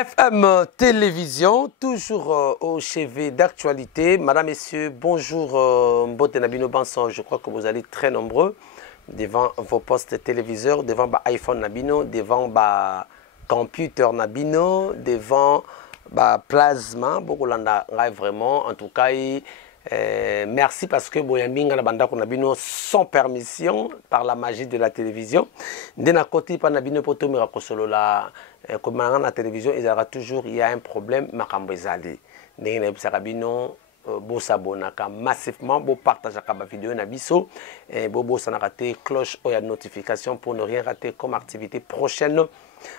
FM Télévision, toujours au chevet d'actualité. Madame, Messieurs, bonjour. Mbote Nabino Banson, je crois que vous allez très nombreux devant vos postes téléviseurs, devant votre iPhone Nabino, devant votre computer Nabino, devant votre plasma. Beaucoup vraiment, en tout cas, merci parce que Boyambinga na banda Nabino sans permission par la magie de la télévision. Dena côté pas Nabino poto mirakosolo la comme la télévision il y aura toujours il y a un problème makambo ezali. Ndenge na Sabino bo s'abonaka massivement bo partager ka vidéo na biso bo ça n'a raté cloche ou ya notification pour ne rien rater comme activité prochaine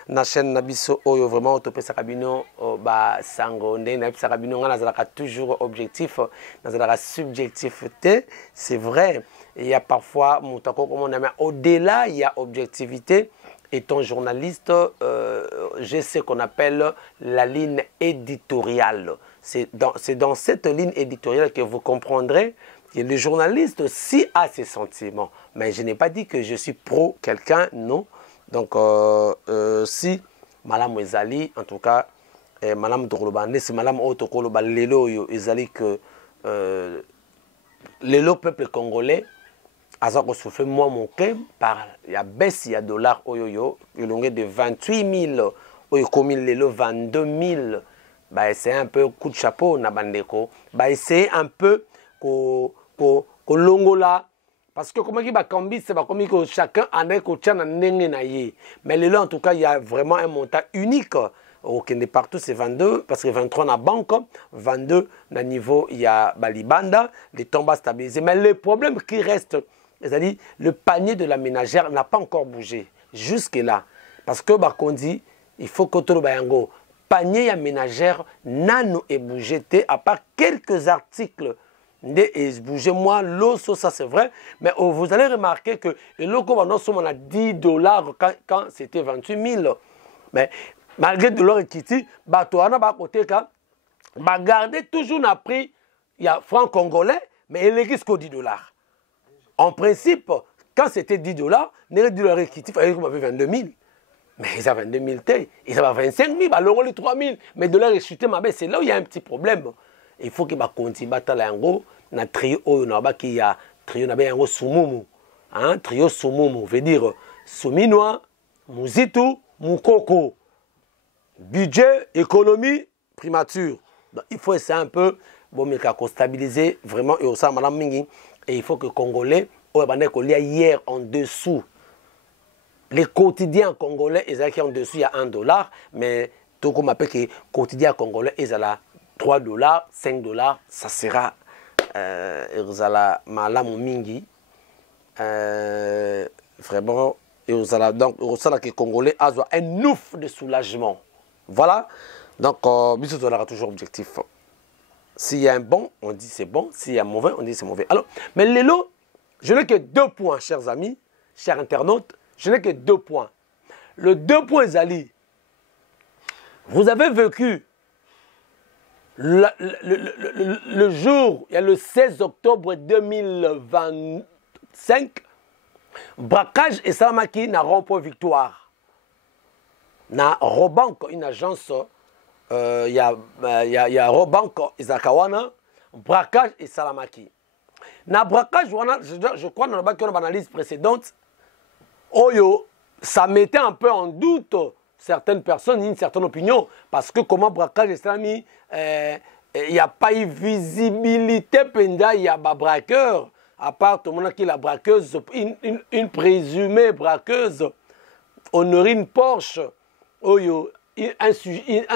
na chaîne Nabiso oyo vraiment topé Sakabino ba sango ndé na Sakabino ngana zalaka toujours objectif na zalaka subjectivité c'est vrai il y a parfois mutako comme on a au-delà il y a objectivité. Étant journaliste, j'ai ce qu'on appelle la ligne éditoriale. C'est dans cette ligne éditoriale que vous comprendrez que le journaliste aussi a ses sentiments. Mais je n'ai pas dit que je suis pro quelqu'un, non. Donc, si Madame Ezali, en tout cas, Madame Dorobane, c'est Madame Otokoloba, Lelo Ezali que Lelo peuple congolais, Azak fait moi mon cœur par la baisse il y a dollars oyoyo il y a de 28 000 oyo comme il le 22 000 bah c'est un peu coup de chapeau na bandeko bah c'est un peu ko longola parce que comment il va cambi c'est pas comme que chacun en est ko tchana ndenge na ye mais le en tout cas il y a vraiment un montant unique au Kenya partout c'est 22 parce que 23 na banque 22 na niveau il y a Balibanda les tombes stabilisés mais le problème qui reste c'est-à-dire, le panier de la ménagère n'a pas encore bougé jusque-là. Parce que, bah, qu'on dit, il faut que tout le panier à ménagère n'a pas bougé, à part quelques articles. Et bougé, moi, l'osso, ça c'est vrai. Mais vous allez remarquer que le loco, on a 10 dollars quand c'était 28 000. Mais malgré $, Kitty, bah, toi, on a côté, bah, gardez toujours un prix, il y a franc congolais, mais il existe que 10 dollars. En principe, quand c'était 10 $, les $, il fallait qu'on avait 22 000. Mais ils avaient 22 000 T, ils avaient 25 000, alors les 3 000. Mais $, est chuté, c'est là où il y a un petit problème. Il faut qu'il continue à battre en na trio qui a trio na sumumu. Hein, trio sumumu veut dire Souminois, Muzitu, Mukoko. Budget, économie, primature. Donc, il faut essayer un peu de stabiliser vraiment et ça madame Mingi. Et il faut que les Congolais, hier en dessous, les quotidiens congolais, ils ont en dessous, il y a $1, mais tout comme appelle que les quotidiens congolais, ils ont 3 $, 5 $, ça sera, ils ont malam mingi, vraiment, ils ont donc, que les Congolais ont un ouf de soulagement. Voilà, donc, bisous, on aura toujours objectif. S'il y a un bon, on dit c'est bon. S'il y a un mauvais, on dit c'est mauvais. Alors, mais Lelo, je n'ai que 2 points, chers amis, chers internautes. Je n'ai que 2 points. Le 2 points, Zali, vous avez vécu le jour, il y a le 16 octobre 2025, braquage et Salamaki n'a rond-point Victoire. N'a Robank, une agence. Il y a Robank Izakawana, braquage et Salamaki. Na braquage, je crois dans l'analyse précédente, Oyo, ça mettait un peu en doute certaines personnes, une certaine opinion, parce que comment braquage et Salamaki, il n'y a pas eu visibilité, il y a un braqueur, à part tout le monde qui est la braqueuse, une présumée braqueuse, Honorine Porsche, Oyo. Un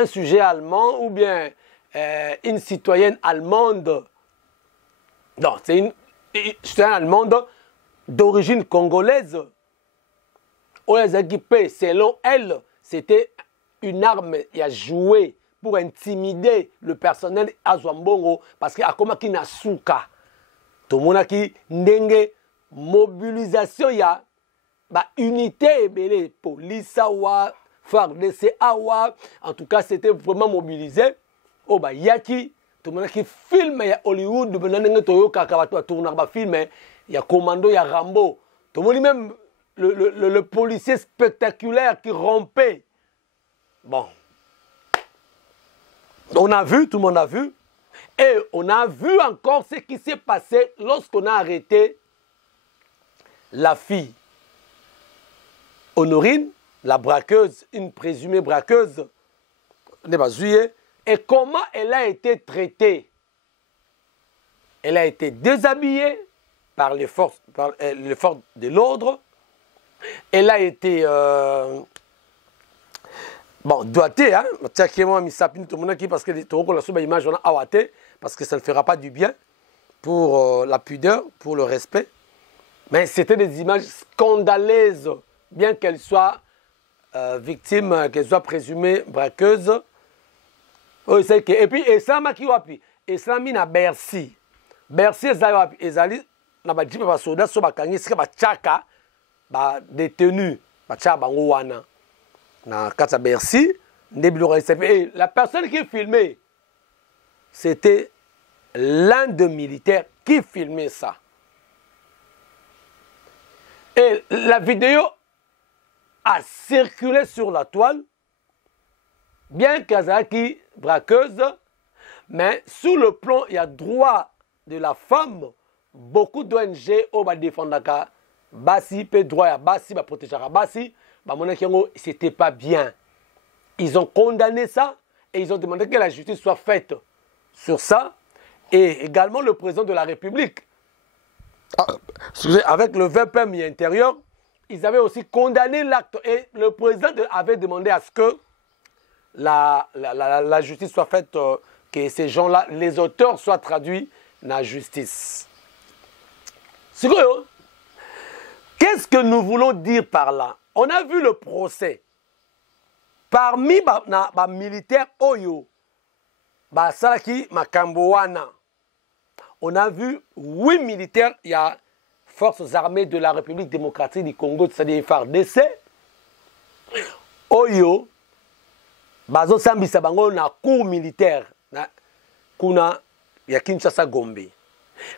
sujet allemand ou bien une citoyenne allemande. Non, c'est une citoyenne allemande d'origine congolaise. Selon elle, c'était une arme à jouer pour intimider le personnel à Zouambongo parce qu'il y a comme qui n'a souka. Tout le monde qui ndenge mobilisation, il y a unité, police, FARDC Awa, en tout cas c'était vraiment mobilisé. Oh bah yaki, tout le monde qui filme, il y a Hollywood, il y a Commando, il y a Rambo. Tout le monde même le policier spectaculaire qui rompait. Bon, On a vu, tout le monde a vu. Et on a vu encore ce qui s'est passé lorsqu'on a arrêté la fille Honorine, la braqueuse, une présumée braqueuse, et comment elle a été traitée. Elle a été déshabillée par les forces de l'ordre. Elle a été doigtée, hein, parce que ça ne fera pas du bien pour la pudeur, pour le respect. Mais c'était des images scandaleuses, bien qu'elle soit victime, qu'elle soit présumée braqueuse. Et puis, et ça m'a qui wapi, et ça m'a na Bercy. Bercy, ezali na ba jipe ba soda so ba kangi sika ba chaka ba détenu ba chaka bango wana na kata Bercy et la personne qui filmait c'était l'un des militaires qui filmait ça. Et la vidéo a circulé sur la toile, bien qu'Azaki braqueuse, mais sous le plan, il y a droit de la femme, beaucoup d'ONG au défendaka basi, peu droit à basi, ba protéger basi, ba monakiango, c'était pas bien. Ils ont condamné ça et ils ont demandé que la justice soit faite sur ça. Et également le président de la République, avec le VPM intérieur, ils avaient aussi condamné l'acte. Et le président avait demandé à ce que la justice soit faite, que ces gens-là, les auteurs soient traduits dans la justice. C'est quoi? Qu'est-ce que nous voulons dire par là? On a vu le procès. Parmi les militaires Oyo, Salaki Makamboana, on a vu 8 militaires, il y a forces armées de la République démocratique du Congo, c'est-à-dire FARDC. Oyo, Bazo Sambisa Bango na cour militaire, kuna ya Kinshasa Gombe.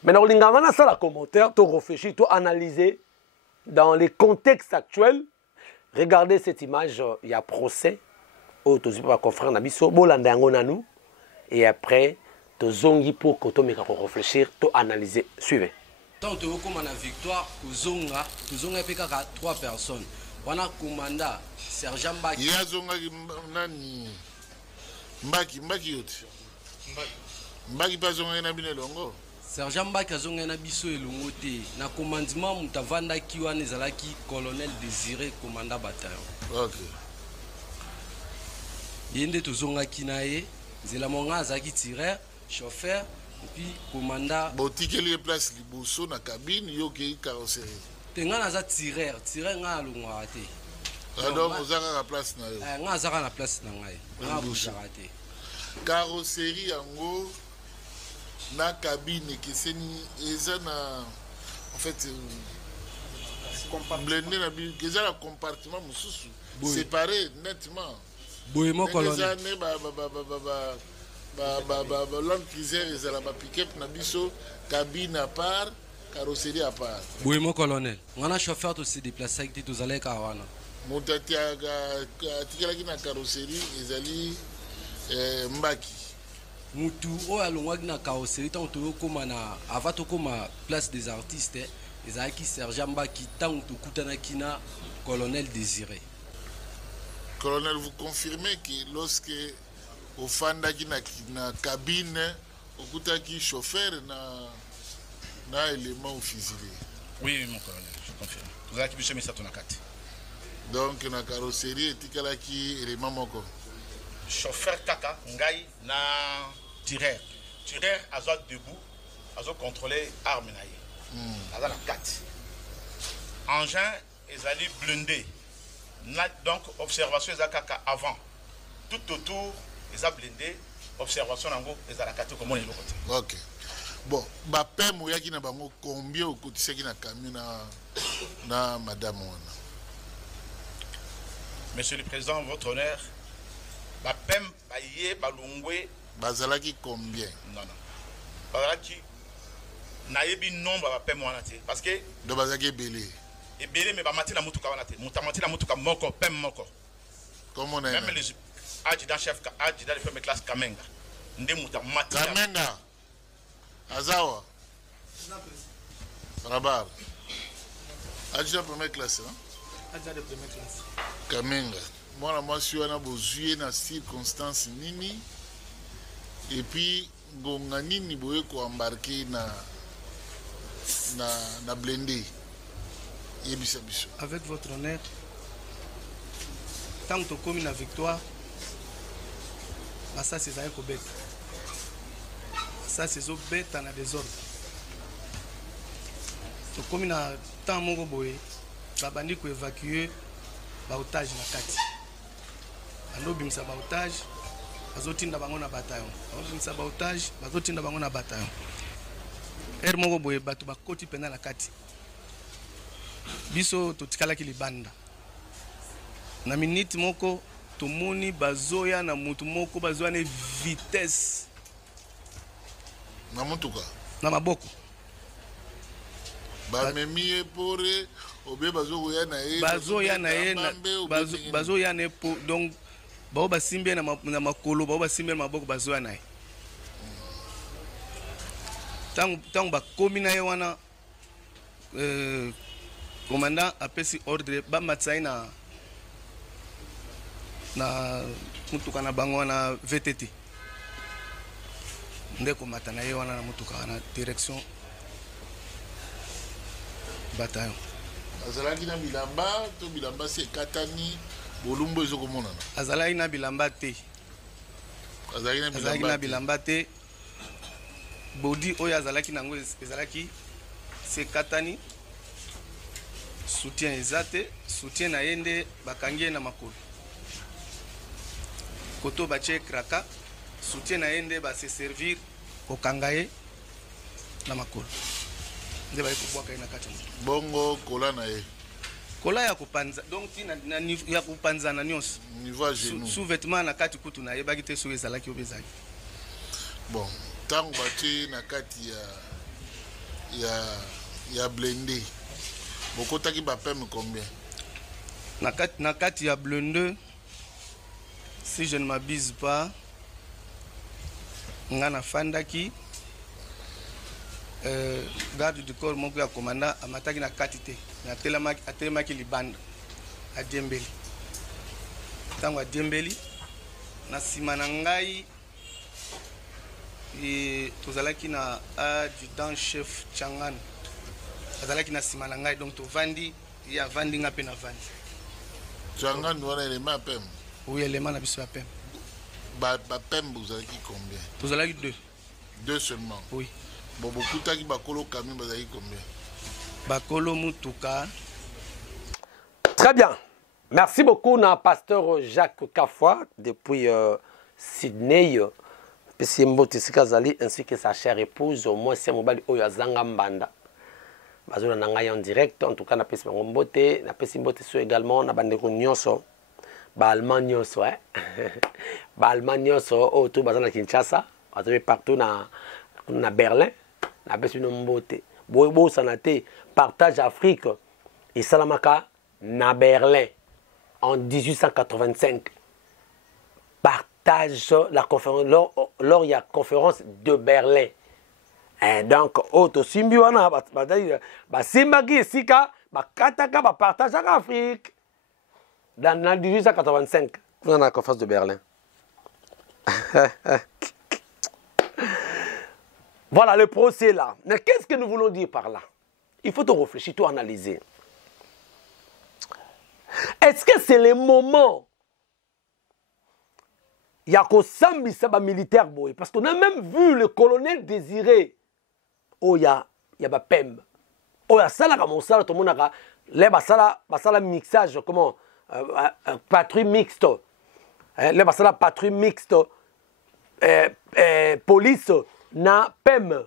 Maintenant, on a ça la commentaire, tout réfléchir, tout analyser dans les contextes actuels. Regardez cette image, il y a procès. Et après, tu zongi pour que tu réfléchir, tu analyser. Suivez. Tant que vous avez une victoire, vous avez 3 personnes. On a commandé Sergent Mbaki. Il y a Nani Mbaki yote. Mbaki pas zonga na binelongo. Sergent Mbaki a zonga na biso elongo te. Na commandement mutavanda kiwa nezalaki colonel Désiré commandant bataillon. OK. Yende to zonga kinaye, zela monga azaki tireur, chauffeur, et puis commandant. Botike les places liboso na cabine yo ke carrosserie. Tenga naza tireur nga alongwa te. Alors vous avez la place na yo. Nga azaka na place na ngai. Nga bouchara te. Carrosserie yango na cabine qui seni ezana en fait blindé na bi ezana compartiment mususu séparé nettement. Boye mon colonel. L'homme cuiseur ezala ba pick-up na biso cabine à part carrosserie à part. Oui mon colonel. On a chauffeur to se déplacer avec tous allez kawana. Montati atikala na carrosserie ezali Mbaki. Mutu o alongwa na carrosserie tant to koma na avant to koma place des artistes ezaki Sergent Mbaki tant to kutana kina colonel Désiré. Colonel, vous confirmez que lorsque au fandaki na cabine au kutaki chauffeur na élément fusillé. Oui, mon colonel, je confirme. Vous avez mis ça na carte. Donc na carrosserie etikalaki élément moko. Chauffeur kaka ngai na tireur. Tireur azo debout, azo contrôler arme na ye. Azo na carte. Engin ezali blindé. Donc observation ezakaka avant. Tout autour eza blindé, observation nango ezalakati comme on est côté. OK. Bon, ba pem oyaki na bango combien okotisaki na camion na madame wana. Monsieur le Président, votre honneur, ba pem baye balongwe bazalaki combien? Non. Bazalaki nayebi nombre ba pem wana te parce que do bazalaki belé. Et belé mais ba matila mutuka wana te. Mutamati mutuka moko pem moko. Comment on a même les adjudant chef adjudant de première classe Kamenga. nde muta mati Kamenga Azawa Rabar Adja première classe hein? Adja de première classe Kamenga moi suis wana bozue na circonstance nini et puis ngonga nini boye ko embarquer na blindé yebisa biso avec votre honneur tant que comme une victoire ça c'est ça ko bête ça c'est zo bête na désordre to comme na tant mongo boye babandi ko évacuer ba otage na kati alobimisa ba otage bazotinda bango na bataillon alobimisa ba otage bazotinda bango na bataillon mongo boye bato bakoti pena na kati biso totikalaki libanda na minute moko tomoni bazoya na mutu moko bazoya na vitesse na mutuka na maboko bamemi pore obe bazoya na ye bazoya na po donc bao basimbe na makolo bao basimbe na maboko bazoya na ye tango bakomi na ye wana commandant apesi ordre bamatisa ye na mutuka na bango wana VTT nde komata na ye wana na mutuka wana direction bataillon azalaki na bilamba to bilamba se katani bolumbo ezokomonana azalaki na bilamba te azalaki na bilamba te bodi oyo azalaki nango ezalaki se katani soutien eza te soutien na ye nde bakangi ye na makolo koto batie kraka soutien na ye nde base servir kokanga ye na makolo nde baye kobwaka ye na kati bongo kola na ye kola ya kopanza donc ya kopanzana nyonso niveau genou sous-vêtement na kati kutu na yebaki te soki ezalaki oyo ezalaki bon ntango batie na kati ya blindé bokotaki bapeme combien na kati ya blindé si je ne m'abuse pas nga nafandaki garde du corps moko ya commandant amataki na kati te atelemaki libanda adiembeli ntango adiembeli na nsima na ngai tozalaki na adjudant chef Changan azalaki na nsima na ngai donc tovandi ye avandi nga mpe na vandi Changan wana elema ya peme oui elema na biso ya peme bapeme bozalaki combien tozalaki deux seulement oui bon bokutaki bakolo kami bazalaki combien bakolo mutuka. Très bien. Merci beaucoup na pasteur Jacques Kafwa depuis Sydney. Pesimbo Tisikazali ainsi que sa chère épouse moi c'est mobali oyo azanga mbanda. Bazona na ngai en direct en tout cas na Pesimbo Mbote, na Pesimbo Tiso également na bandeko nyonso. Ba allemand nyonso ba allemand nyonso o to bazana Kinshasa, bazana partout na Berlin, na Pesimbo Mbote. Boybo sanate partage Afrique et Salamaka na Berlin en 1885. Partage la conférence lors il y a conférence de Berlin. Et donc auto simbiwana ba simbaki sika ba kataka ba partage en Afrique dans 1885 dans la conférence de Berlin. Voilà le procès là. Mais qu'est-ce que nous voulons dire par là? Il faut te réfléchir, tout analyser. Est-ce que c'est le moment? Il y a qu'au Sambi Saba militaire boy. Parce qu'on a même vu le colonel Désiré. Oh, il y a PEM. Oh, il y a ça là, comme ça, tout le monde a. Là, basala mixage, comment? Patrouille mixte. Là, basala patrouille mixte. Police. Na PEM.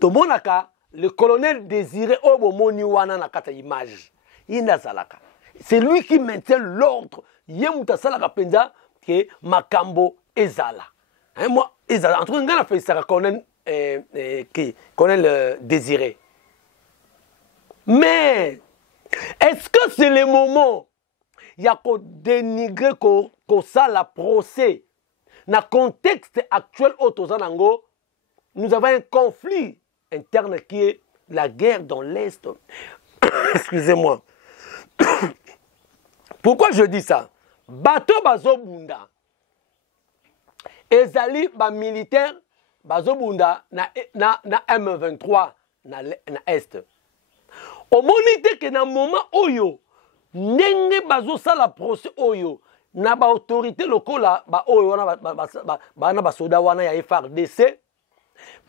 Tout le monde a le colonel Désiré Obomoni wana na kata image. Inazalaka. C'est lui qui maintient l'ordre. Yemuta salaka penza que Makambo ezala. Moi, ezala. En tout cas, on a fait ça colonel colonel Désiré. Mais est-ce que c'est le moment il y a qu'on dénigrer qu'on ça la procès dans le contexte actuel au Tozanango, nous avons un conflit interne qui est la guerre dans l'Est. Excusez-moi. Pourquoi je dis ça? Bateau Bazobunda. Ezali ba militaire Bazobunda na M23 na Est. Au monite que dans moment oyo ndenge bazosala procès oyo na ba autorité locale ba oyo wana ba soda wana ya FARDC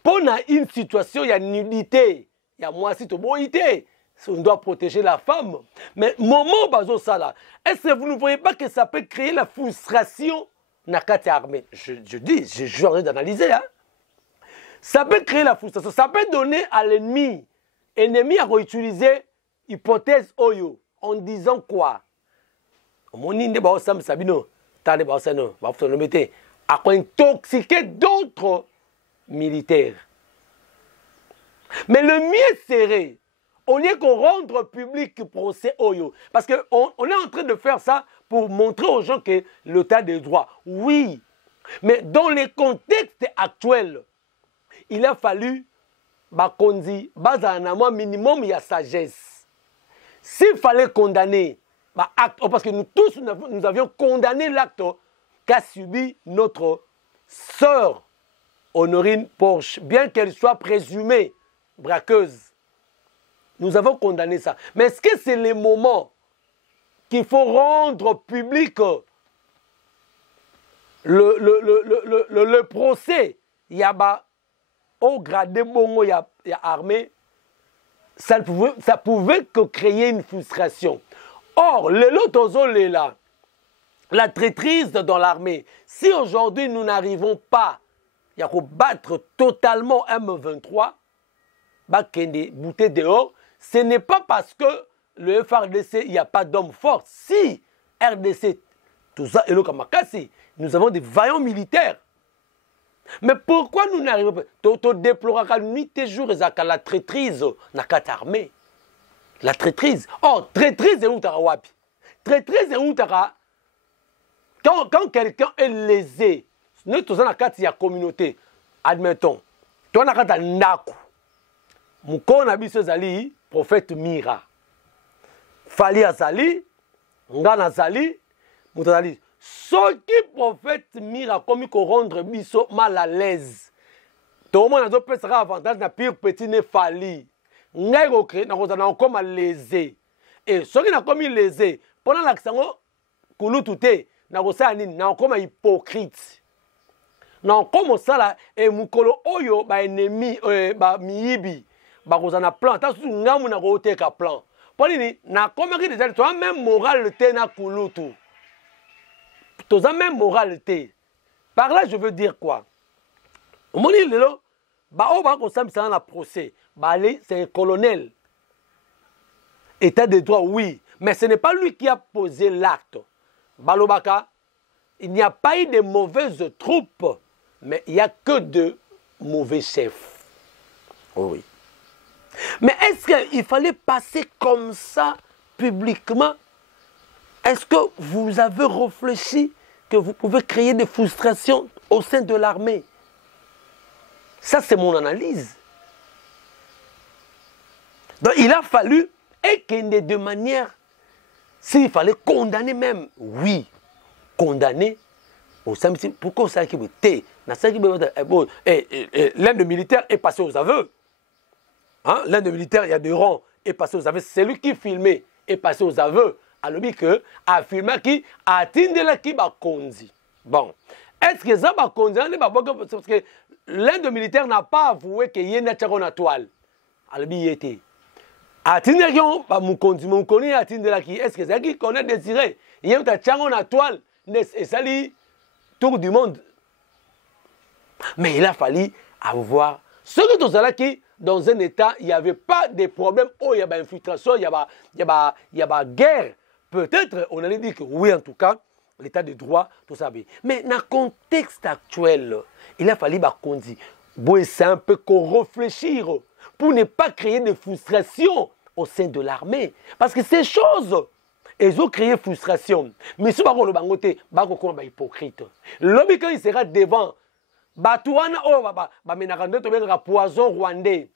pour une situation ya nudité ya mwasi to boité. On doit protéger la femme. Mais moment bazo sala, est-ce que vous ne voyez pas que ça peut créer la frustration na kati armée? Je dis, j'ai envie d'analyser. Hein? Ça peut créer la frustration. Ça peut donner à l'ennemi. Ennemi a réutilisé hypothèse oyo en disant quoi? Moninde ba osam sabino, tale ba osano, ba fono mete, a intoxiquer d'autres militaires. Mais le mieux serait au lieu qu'on rende public le procès Oyo. Parce qu'on est en train de faire ça pour montrer aux gens que l'état des droits. Oui, mais dans les contextes actuels, il a fallu Bakondi, Bazanama, minimum, il y a sagesse. S'il fallait condamner, parce que nous tous, nous avions condamné l'acte qu'a subi notre sœur Honorine Porsche, bien qu'elle soit présumée braqueuse. Nous avons condamné ça. Mais est-ce que c'est le moment qu'il faut rendre public le procès? Il y a au gradé bongo, il y a armée. Ça pouvait que créer une frustration. Or, le lotozo est là. La traîtrise dans l'armée. Si aujourd'hui nous n'arrivons pas à battre totalement M23, Bakende, bouté dehors, ce n'est pas parce que le FRDC, il n'y a pas d'hommes forts. Si RDC, tout ça, et le Kamakasi, nous avons des vaillants militaires. Mais pourquoi nous n'arrivons pas? Tu déploreras nuit et jour la traîtrise dans la armée. La traîtrise. Oh, traîtrise est où tu as wapi? Traîtrise est où tu as? Quand quelqu'un est lésé, nous tous dans la communauté, admettons, tu as un naku. Mukona biso zali prophète Mira. Fali azali, ngana zali, mutazali. Soki prophète Mira comme ko rendre biso mal à l'aise. Tout le monde a peut sera avantage na pire petit ne fali. Ngai ko créer na kozana comme lésé. Et soki na comme lésé, pendant l'accent kulututé na kosala nini na comme hypocrite. Na comme ça là et mukolo oyo ba ennemi ba miyibi. Bakozana plan ta su ngamu na ko teka plan polini na komaki déjà toi même moralité na kulutu toi même moralité par là je veux dire quoi moni lelo ba o ba ko samisa na procès ba c'est un colonel état de droit oui mais ce n'est pas lui qui a posé l'acte balobaka il n'y a pas eu de mauvaises troupes mais il y a que de mauvais chefs. Oh oui. Mais est-ce qu'il fallait passer comme ça publiquement? Est-ce que vous avez réfléchi que vous pouvez créer des frustrations au sein de l'armée? Ça, c'est mon analyse. Donc, il a fallu, et qu'il y ait de manière, s'il fallait condamner même, oui, condamner. Pourquoi ça qui l'un des militaires est passé aux aveux. Hein? L'un des militaires, il y a des rangs, est passé aux aveux. C'est lui qui filmait, est passé aux aveux. Alors, que a filmé qui a atteint la qui va conduire. Bon. Est-ce que ça va conduire? Parce que l'un des militaires n'a pas avoué qu'il y a une toile. Alors, il était. Atteint la qui va me conduire. Mon connu atteint la qui. Est-ce que c'est qui connaît désiré? Il y a une toile. Et ça, tour du monde. Mais il a fallu avoir. Ce que tout cela qui. Dans un état, il n'y avait pas de problème. Oh, il y avait infiltration, il y avait guerre. Peut-être, on allait dire que oui, en tout cas, l'état de droit, tout ça. Mais dans le contexte actuel, il a fallu qu'on dise, c'est un peu qu'on réfléchir pour ne pas créer de frustration au sein de l'armée. Parce que ces choses, ils ont créé frustration. Mais si on a été hypocrite, l'homme quand il sera devant, Batouana poison rwandais.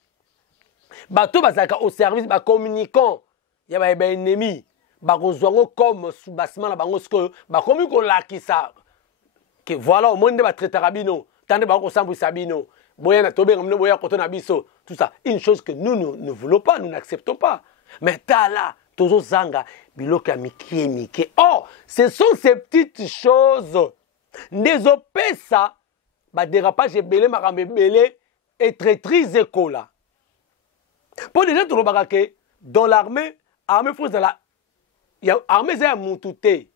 Bateau bazaka au service ba communicant, il y a ba ennemi, ba kozwango comme sous-bassement la bango sko, ba komi ko lakisa. Que voilà au monde ba traiter rabino, tande ba ko sambu sabino. Boya na tobe ngamne boya koto na biso, tout ça, une chose que nous ne voulons pas, nous n'acceptons pas. Mais tala tozo zanga biloka miki. Oh, ce sont ces petites choses. Ndezopesa ba dérapage belé makambe belé et traîtrise kola. Pour déjà tout le dans l'armée, l'armée faut la l'armée c'est un moutouté.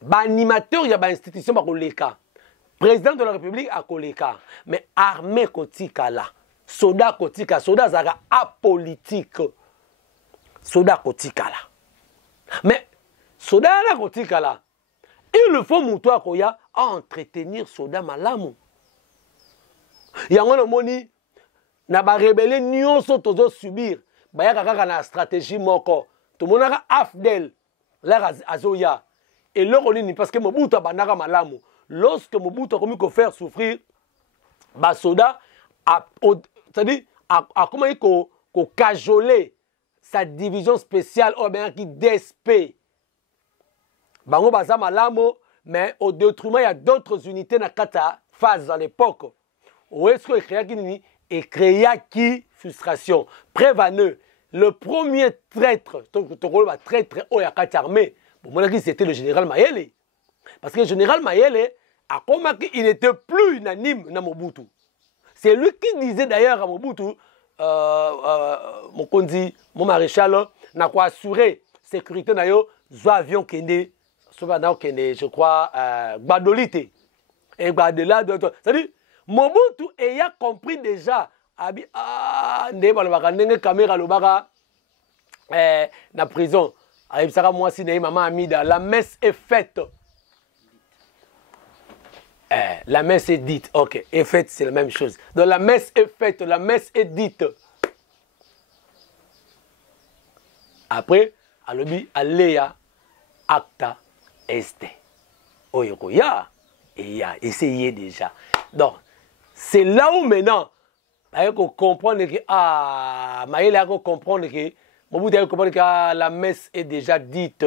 Ba animateur il y a ba institution ba koleka. Président de la République a koleka, mais armée kotika là. Soldat kotika, soldat zaka apolitique. Soldat kotika là. Mais soldat la kotika là. Il le faut moutoua koya à entretenir soldat malamu. Yango moni na ba rebelle nyonso tozo subir bayaka kaka na stratégie moko to monaka afdel la azoya et loko nini parce que Mobutu abanaka malamu lorsque Mobutu a commis ko faire souffrir ba soda c'est-à-dire a comment ko cajoler sa division spéciale ou bien qui DSP bango baza malamu mais au détriment il y a d'autres unités na kata phase à l'époque où est-ce que créa qui et créa qui frustration. Prévaneux, le premier traître, traître au Yakat armé, c'était le général Mayele. Parce que le général Mayele a remarqué qu'il n'était plus unanime dans Mobutu. C'est lui qui disait d'ailleurs à Mobutu, mon maréchal, n'a quoi assuré sécurité na yo, zo avion kende, je crois, Gbadolite. Et Gbadela, c'est-à-dire, Mobutu ayant compris déjà, na prison, la messe est faite. La messe est dite, ok, est faite, c'est la même chose. Donc la messe est faite, la messe est dite. Après, alobi aleya acta este. Oyoko ya, et ya, essayez déjà. Donc, c'est là où maintenant, il faut comprendre que, Maël a comprendre que, Mobutu a comprendre que la messe est déjà dite,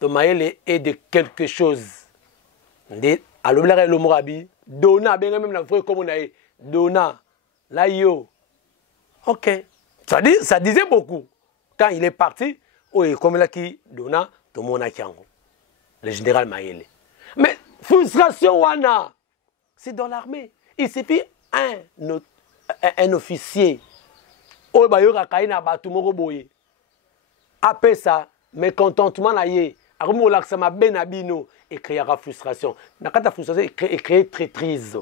donc Maël est de quelque chose. Alors là, le Morabi, Dona, bien même la vraie comme on a dit, Dona, là, yo. Ok. Ça disait beaucoup. Quand il est parti, oui, comme là qui, Dona, tout le monde a kiango. Le général Maël. Mais, frustration, wana, c'est dans l'armée. Il suffit un officier. Oh, bah, yoka kaina batu moko boye. Après ça, mécontentement na ye, arumo laksama benabino et créera frustration. Nakata frustration et créer traîtrise.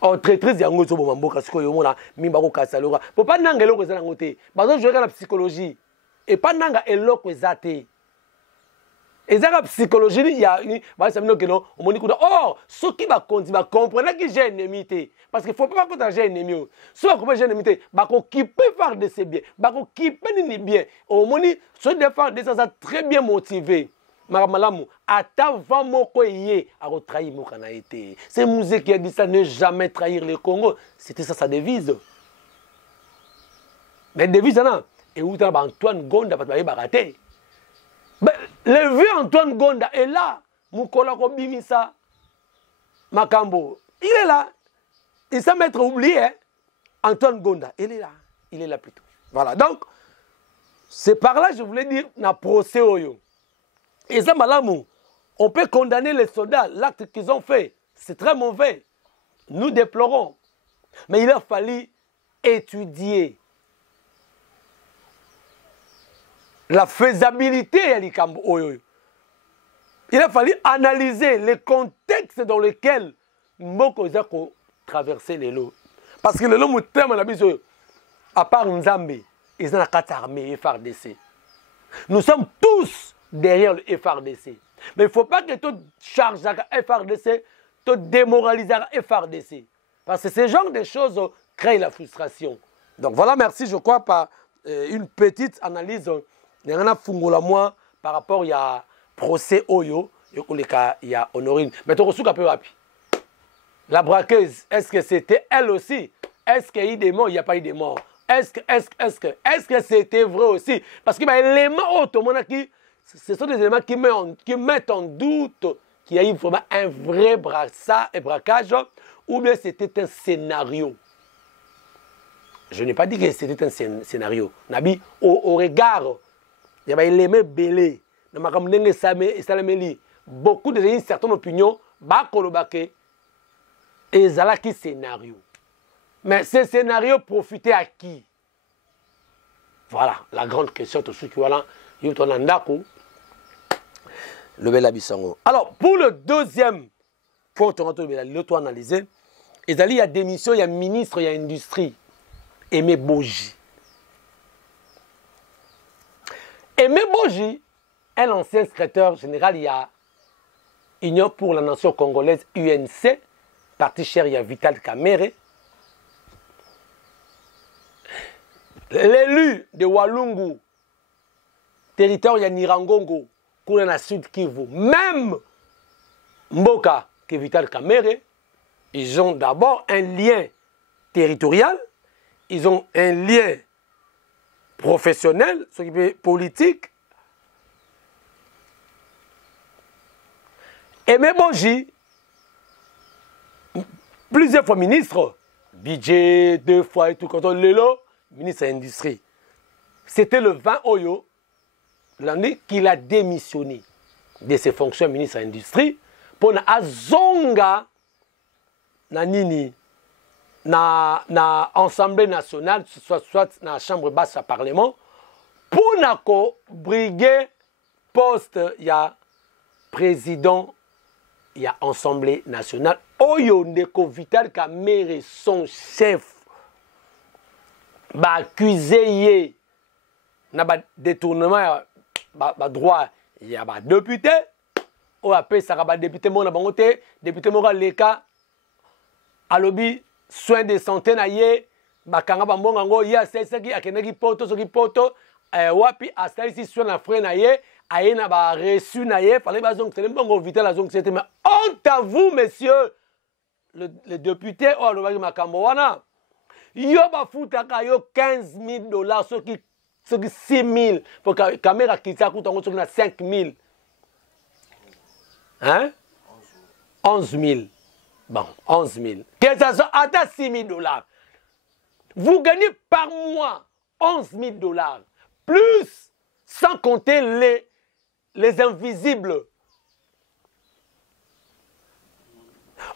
Oh, traîtrise yango zo bomambo kasiko yomona mimba ko kasalora. Pour pas nanga eloko za ngote. Bazo jouer la psychologie et pas nanga eloko ezate. Et ça la psychologie il y a bah ça veut dire que non on moni ko oh ce qui va continuer comprendre que j'ai ennemi parce qu'il faut pas que j'ai ennemi soit que j'ai ennemi bah qu'on qui peut faire de ses biens bah qu'on qui peut ni bien on moni ce défendre de ça très bien motivé maramalamu atava moko yé a trahir mo kana été c'est Mouzé qui a dit ça ne jamais trahir le Congo c'était ça sa devise mais devise là et où t'as Antoine Gonda pas ba raté. Le vieux Antoine Gonda est là. Moukola Kobimisa Makambo. Il est là. Il s'est mettre oublié. Hein? Antoine Gonda. Il est là. Il est là plutôt. Voilà. Donc, c'est par là, je voulais dire, na procès oyo. Et ça, malamou, on peut condamner les soldats. L'acte qu'ils ont fait, c'est très mauvais. Nous déplorons. Mais il a fallu étudier la faisabilité. Il a fallu analyser les contextes dans lesquels Mboko a traversé les lots. Parce que les lots, à part Nzambe, ils ont la carte armée FARDC. Nous sommes tous derrière le FARDC. Mais il ne faut pas que tu charges la FARDC, tu démoralises la FARDC. Parce que ce genre de choses créent la frustration. Donc voilà, merci, je crois, par une petite analyse. Nangana fungola moi par rapport à procès Oyo, il y a Honorine. Mais tu reçois un peu rapide. La braqueuse, est-ce que c'était elle aussi? Est-ce qu'il y a eu des morts? Il n'y a pas eu de morts. Est-ce que c'était vrai aussi? Parce que les éléments ce sont des éléments qui mettent en doute qu'il y a eu vraiment un vrai braquage ou bien c'était un scénario. Je n'ai pas dit que c'était un scénario. Nabi, au regard, il y avait des éléments belés. Beaucoup de certaines opinions, et zalaki scénario. Mais ce scénario profitait à qui? Voilà, la grande question de ceux qui voilà, le bel abissango. Alors, pour le deuxième point, le analyser, il y a démission, il y a ministre, il y a industrie. Aimé Boji. Aimé Boji est l'ancien secrétaire général, il y a Union pour la Nation Congolaise, UNC, parti cher, il y a Vital Kamerhe. L'élu de Walungu, territoire, il y a Nirangongo, pour la Sud Kivu. Même Mboka, que Vital Kamerhe, ils ont d'abord un lien territorial, ils ont un lien professionnel, politique. Et même Boji, plusieurs fois ministre, budget, 2 fois et tout, quand on l'est là, ministre de l'Industrie. C'était le 20 Oyo, l'année qu'il a démissionné de ses fonctions ministre de l'Industrie pour azonga na nini na Assemblée nationale, soit na chambre basse à parlement, pour nako briguer poste il y a président il y a Assemblée nationale. Oyo ndeko Vital Kamerhe son chef ba accusé na ba détournement ba droit il y a ba député o appelle ça ba député mon na bango te député mo leka alobi soins de santé na ye bakanga ba mbonga ngo ya seseki akeneki poto soki poto wapi astalisi soins na frère na ye aina ba reçu na ye fallait ba zong c'est mbongo Vital la zong c'était mais honte à vous messieurs le député o alobaki makambo wana yo ba futaka yo $15,000 soki 6 000 pour caméra qui ça coûte en 5 000 hein 11 000 bon 11 000 que ça soit à 6 000 $. Vous gagnez par mois 11 000 $, plus sans compter les invisibles.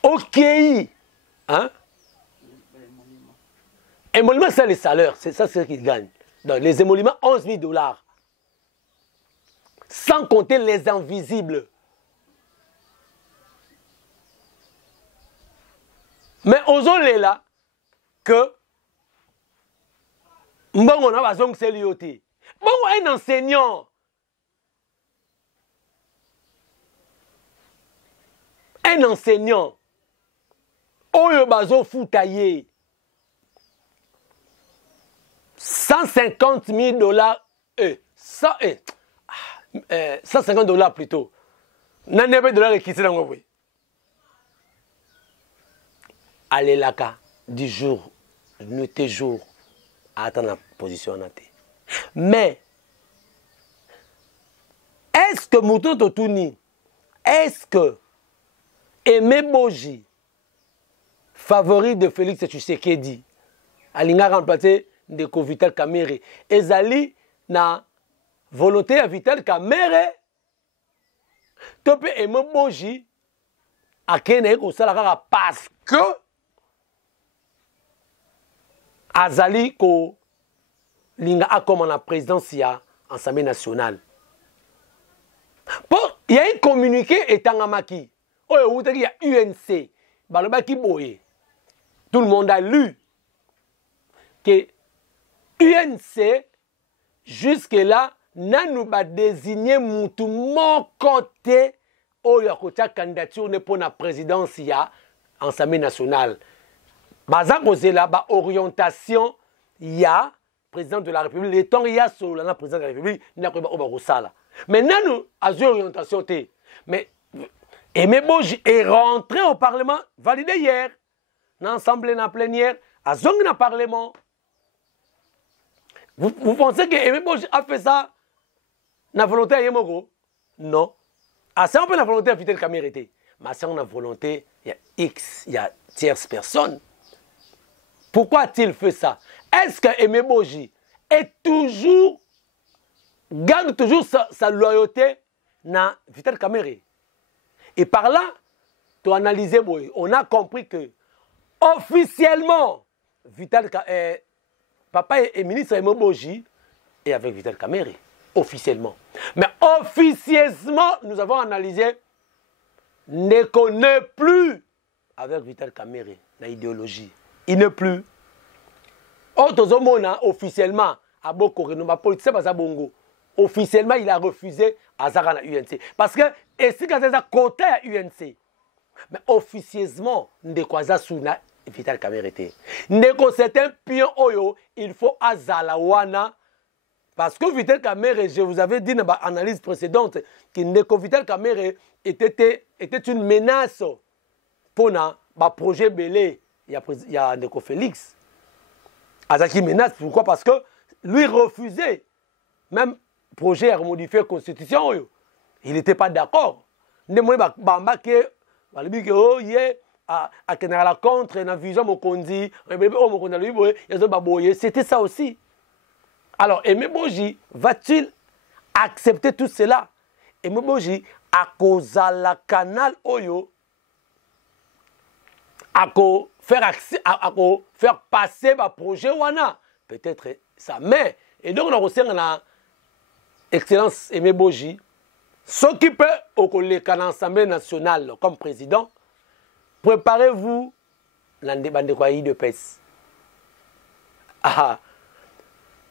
Ok, hein? Émolument, c'est les salaires, c'est ça ce qu'ils gagnent. Donc, les émoluments, 11 000 $. Sans compter les invisibles. Mais osons les là que Mbongo n'a pas c'est l'IOT. Mbongo est un enseignant. Un enseignant. Oyo bazo foutaye. 150 000 $. 150 $ plutôt. N'en pas de qui c'est dans le allez là, du jour, nuit jour, à attendre la position. Mais, est-ce que Mouton Totouni, est-ce que Aimé Boji, favori de Félix Tshisekedi, Alinga remplacé de Vital Kamerhe, ezali na volonté à Vital Kamerhe, tope Aimé Boji, à Kenya parce que Azali ko linga a comme la présidence ya Assemblée nationale. Il y a un communiqué etangamaki. Oh, il y a UNC. Balobaki boye. Tout le monde a lu que UNC jusque-là n'a nous pas désigné moutou mon côté oh ya kota candidature ne pour la présidence ya Assemblée nationale. Baza kozela ba orientation ya président de la République, le temps il y a sur le président de la République, il n'y a pas de sala. Maintenant, nous avons une orientation. Mais Aimé Boji est rentré au Parlement, validé hier, dans l'Assemblée, dans la plénière, à Zong dans le Parlement. Vous pensez que Aimé Boji a fait ça dans la volonté de Yemogo? Non. Ah, c'est un peu la volonté de Vital Kamerhe. Mais c'est une volonté, il y a X, il y a tierce personne. Pourquoi a-t-il fait ça? Est-ce que Aimé Boji garde toujours sa loyauté dans Vital Kamerhe? Et par là, tu as analysé, on a compris que officiellement, papa est ministre Aimé Boji et avec Vital Kamerhe. Officiellement. Mais officieusement, nous avons analysé, ne connaît plus avec Vital Kamerhe l'idéologie. Il n'est plus. Officiellement, à Boko, officiellement, il a refusé à Zara la UNC. Parce que, et si quand c'est côté à UNC, mais officieusement, ne quoi ça sous Vital Kamerhe. Ne quoi c'est un pion oyo, il faut à Zalawana. Parce que Vital Kamerhe, je vous avais dit dans l'analyse précédente, que Vital Kamerhe était une menace pour le projet Belé. Il y a Ndeko Félix. Azaki menace, pourquoi? Parce que lui refusait, même projet à modifier la constitution. Il n'était pas d'accord. C'était ça aussi. Alors, Aimé Boji, va-t-il accepter tout cela? Aimé Boji, à cause de la canal Oyo, à faire passer le projet Wana. Peut-être ça. Mais, et donc, on a reçu une excellence Aimé Boji, ce qui peut, au l'Assemblée nationale comme président, préparez-vous dans le débat de PES.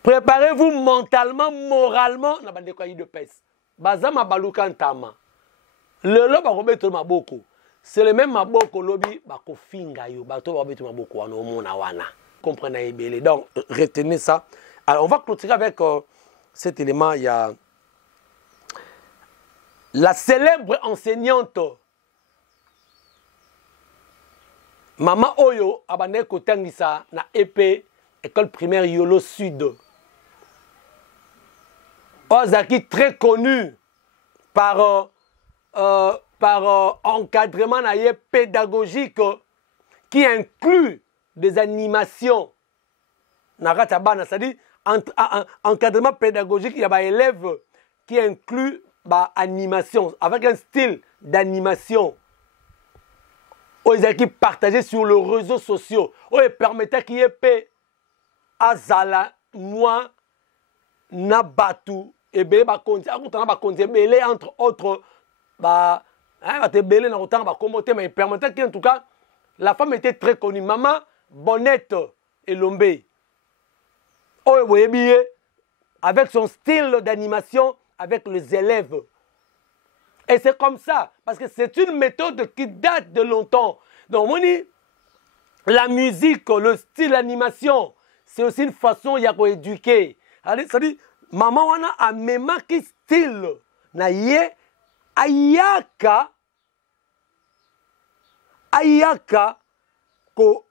Préparez-vous mentalement, moralement dans le débat de PES. Bazama baluka ntama. Le loba robeto maboko. C'est le même maboko lobi bako finga yo. Bato robeto maboko wana omona wana. Comprenez bien. Donc retenez ça. Alors on va clôturer avec cet élément. Il y a la célèbre enseignante Mama Oyo abane kotangisa na EP école primaire Yolo Sud. Ozaki très connu par encadrement pédagogique qui inclut des animations. C'est-à-dire encadrement pédagogique, il y a des élèves qui inclut animation avec un style d'animation. Ozaki partagé sur les réseaux sociaux. Oye permettait qu'il y ait azala noa na batu et belé ba konti akutana ba konti belé entre autres ba te belé na autant ba commenter mais permettait qu'en tout cas la femme était très connue, maman Bonnette et Lombe. Oh oui, avec son style d'animation avec les élèves. Et c'est comme ça parce que c'est une méthode qui date de longtemps. Donc on dit la musique, le style d'animation, c'est aussi une façon de éduquer. C'est-à-dire, maman wana a même qui style na ye ayaka ko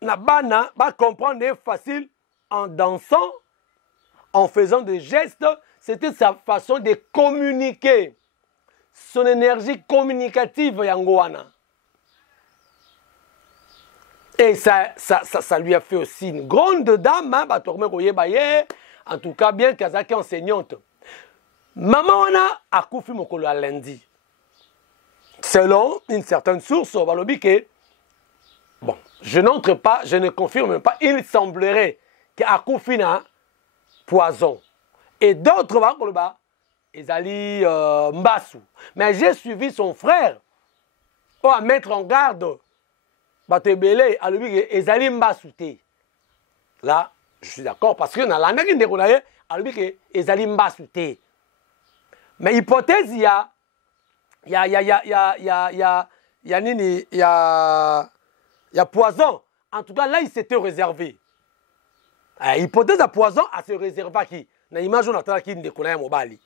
na bana ba comprendre facile en dansant, en faisant des gestes. C'était sa façon de communiquer, son énergie communicative yangoana. Et ça lui a fait aussi une grande dame, hein, en tout cas bien qu'elle soit enseignante. Maman wana a koufi mokolo à lundi. Selon une certaine source, on va le dire. Bon, je n'entre pas, je ne confirme pas. Il semblerait qu'à koufi na poison. Et d'autres ils allaient mbassou. Mais j'ai suivi son frère pour mettre en garde. Là, je suis d'accord parce que dans l'année qui déroule, mais hypothèse, il y a poison. En tout cas, là, il s'était réservé. Hypothèse à poison, à se réserver à qui? Na image on attend qui ne connaît mon bali.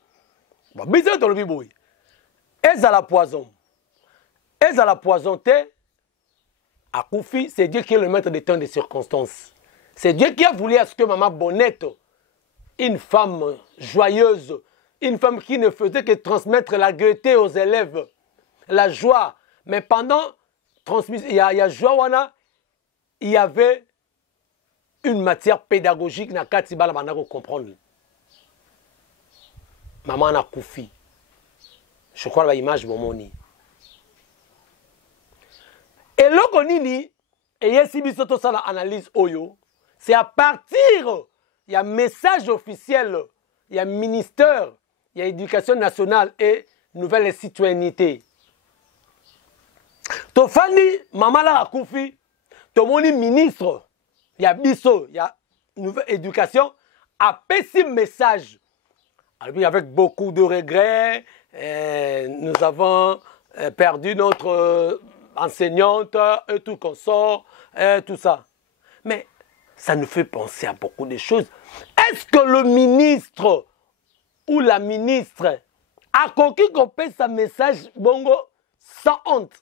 Bon, bizarre dans le biboui. Est à la poison. Est à la poison te. À Koufi, c'est Dieu qui est le maître des temps et des circonstances. C'est Dieu qui a voulu à ce que maman Bonnette, une femme joyeuse, une femme qui ne faisait que transmettre la gaieté aux élèves, la joie. Mais pendant transmission, il y a joie, il y avait une matière pédagogique na katiba la bana ko comprendre. Maman na Koufi. Je crois la image bomoni. Et loko nini et yesi bisoto ça la analyse oyo, c'est à partir il y a message officiel, il y a ministère, il y a éducation nationale et nouvelle citoyenneté. Tofani maman la Koufi, tomoni ministre, il y a biso, il y a nouvelle éducation, a pessi message. Alors, avec beaucoup de regrets, nous avons perdu notre enseignante et tout qu'on sort, tout ça. Mais ça nous fait penser à beaucoup de choses. Est-ce que le ministre ou la ministre a conquis qu'on paie sa message bongo sans honte?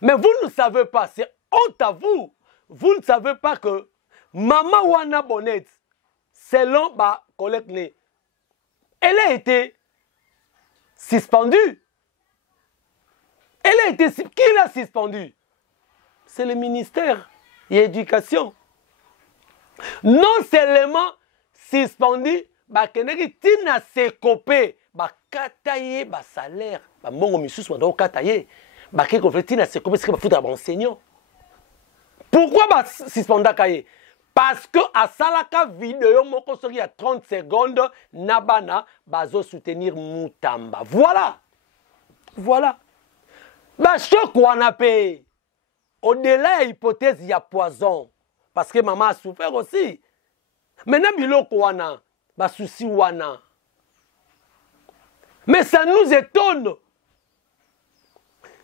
Mais vous ne savez pas, c'est honte à vous. Vous ne savez pas que Maman Wana Bonnette, selon ma collègue, elle a été suspendue. Elle a été... Qui l'a suspendue? C'est le ministère de l'Éducation. Non seulement suspendu, bah keneki tina se copé, bah kataye, bah salaire, bah mongo misus mando kataye, bah keko fait tina se copé, c'est que bah foutre à enseignant. Pourquoi bah suspenda kaye? Parce que à salaka vidéo moko soki à 30 secondes nabana bazo soutenir Mutamba. Voilà. Voilà. Bah choc wana pe. Au-delà de l'hypothèse il y a poison parce que maman a souffert aussi. Maintenant biloko wana ba souci wana. Mais ça nous étonne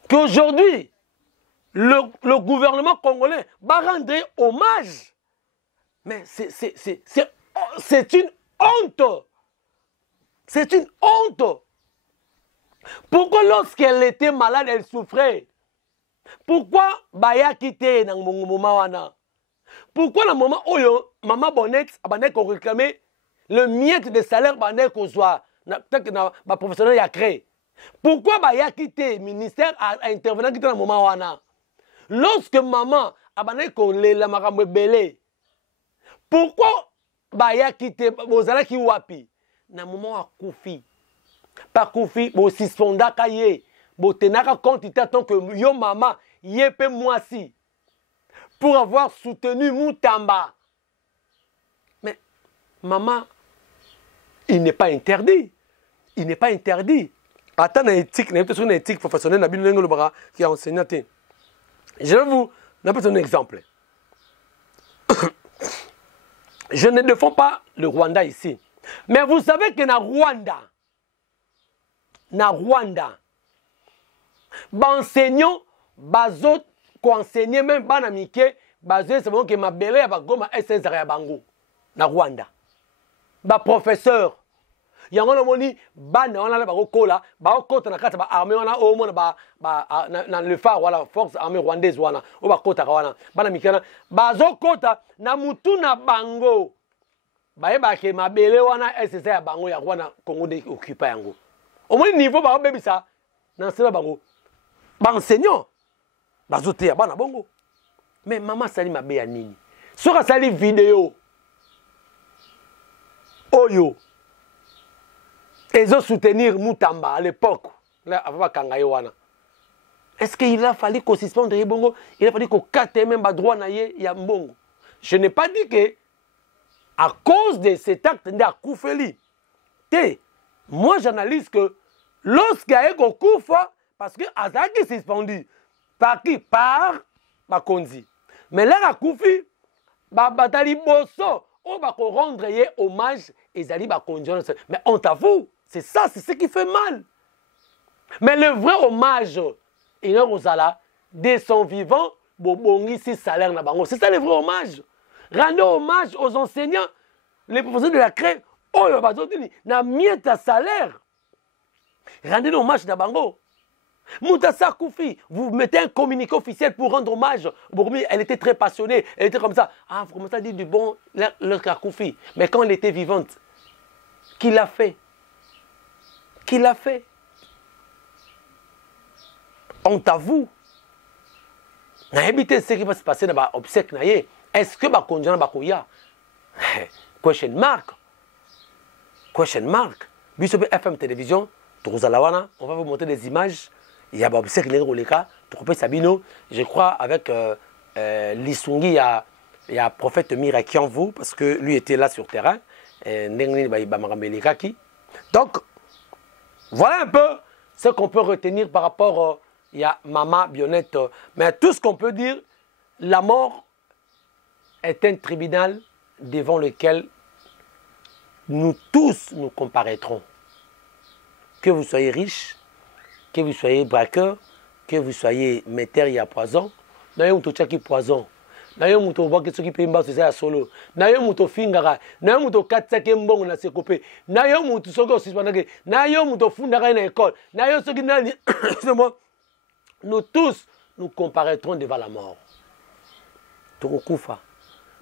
qu'aujourd'hui le gouvernement congolais va rendre hommage. Mais c'est une honte. C'est une honte. Pourquoi lorsqu'elle était malade, elle souffrait? Pourquoi Baya quitté dans mon moment wana? Pourquoi la maman Oyo, maman Bonnette, a réclamé le miette de salaire qu'on soit ma professionnel a créé? Pourquoi Baya quitté ministère a intervenu dans le moment wana? Lorsque maman a la marambe belé, pourquoi Baya quitté Bozala ki wapi? Na moment à Koufi. Par Koufi, bo sisponda kaye, bo tenaka compte tant que yo maman, yepe moi si. Pour avoir soutenu Mutamba. Mais maman, il n'est pas interdit. Il n'est pas interdit. Attends, il y a une éthique professionnelle qui a enseigné. Je vais vous donner un exemple. Je ne défends pas le Rwanda ici. Mais vous savez que dans Rwanda, enseignants, bazot, qu'enseignent même pas na mike, bazé c'est bon que ma belle va goma SS ya bango na Rwanda. Ba professeur, yango moni bana on a ba kola, ba kota na kata ba armée on a au moins na le phare wala force armée rwandaise wana, o ba kota wana, bana mikana, bazo kota na mutu na bango. Ba yeba ke ma belle wana SS ya bango ya Rwanda Congo de occuper yango. Au moins niveau ba bebisa na sela bango. Ba enseignant bazote ya bana bongo. Mais maman sali mabe ya nini? Soka sali vidéo. Oyo. Ils ont soutenir Mutamba à l'époque. Là, avant Kangaye wana. Est-ce qu'il a fallu qu'on suspende bongo? Il a fallu qu'on cate même ba droit na ye ya mbongo. Je n'ai pas dit que à cause de cet acte de Koufeli. Moi j'analyse que lorsqu'il y a un Koufa, parce que Azaki est suspendu. Par qui? Par Bakonzi. Mais là, à Koufi, Batali Bosso, on va rendre hommage et Zali Bakonzi. Mais on t'avoue, c'est ça, c'est ce qui fait mal. Mais le vrai hommage, il y a Rosala, dès son vivant, Bobongi, si salaire na bango. C'est ça le vrai hommage. rendez hommage aux enseignants, les professeurs de la CRE, oh, na mieux ta salaire. Rendez hommage à Bango. Moutassa Koufi, vous mettez un communiqué officiel pour rendre hommage. Elle était très passionnée, elle était comme ça. Ah, vous commencez à dire du bon, le Koufi. Mais quand elle était vivante, qui l'a fait? Qui l'a fait? On t'avoue. Na évité ce qui va se passer dans l'obsèque. Est-ce que va conduire dans Bakoya? Question mark. Question mark. Bisobe FM Télévision, on va vous montrer des images. Il y a l'obsèque Néroleka, Sabino. Je crois avec Lissungi, il y a prophète Mira qui en vous, parce que lui était là sur terrain. Donc, voilà un peu ce qu'on peut retenir par rapport il y a Mama Bionette. Mais tout ce qu'on peut dire, la mort est un tribunal devant lequel nous tous nous comparaîtrons. Que vous soyez riche, que vous soyez braqueur, que vous soyez metteur à poison, n'ayez pas de poison. N'ayez pas de qui peut pas solo. N'ayez pas de fingara. N'ayez pas de katsa qui mbongo na sekope. N'ayez pas de sogo sispanake. N'ayez pas de fundara na école. N'ayez pas de nous tous nous comparaîtrons devant la mort.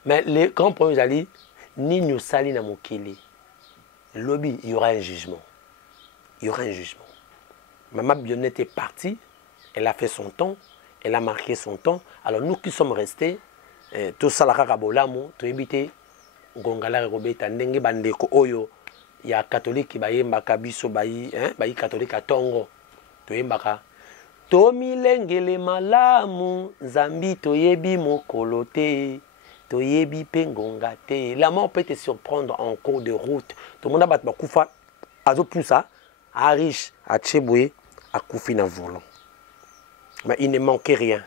Mais les grands premiers alliés, ni nous sali na mokili. Lobby, il y aura un jugement. Il y aura un jugement. Maman Bionette est partie, elle a fait son temps, elle a marqué son temps. Alors nous qui sommes restés, tout ça la kakabolamo, tout éviter, gongala robeta ndenge bandeko oyo, il y a catholique qui baye makabiso bayi, bayi catholique à Tongo, tout embaka. Tomi lengele malamu, zambi toyebi mokolote, toyebi pengongate. La mort peut te surprendre en cours de route. Tout le monde a battu bakoufa, azo poussa, à riche, à Tchéboué, à Koufina volant. Mais il ne manquait rien.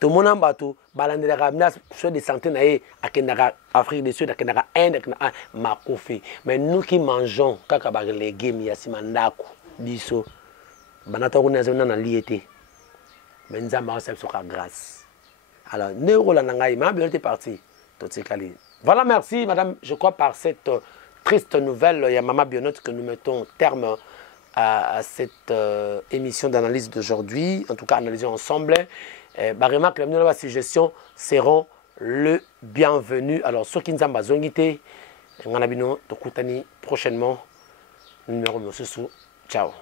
Tout le monde a battu, balandera sur des centaines à Afrique du Sud, à Inde, à Makoufi. Mais nous qui mangeons, quand on a les légumes, il y a si mandako, biso, banata on a un liété. Mais nous avons grâce. Alors, nous avons été partis. Voilà, merci, madame, je crois, par cette triste nouvelle, il y a Mama Bionette que nous mettons terme à cette émission d'analyse d'aujourd'hui. En tout cas, analysons ensemble. Remarque, les suggestions seront le bienvenu. Alors, ceux qui nous ont besoin, prochainement, numéro de ciao.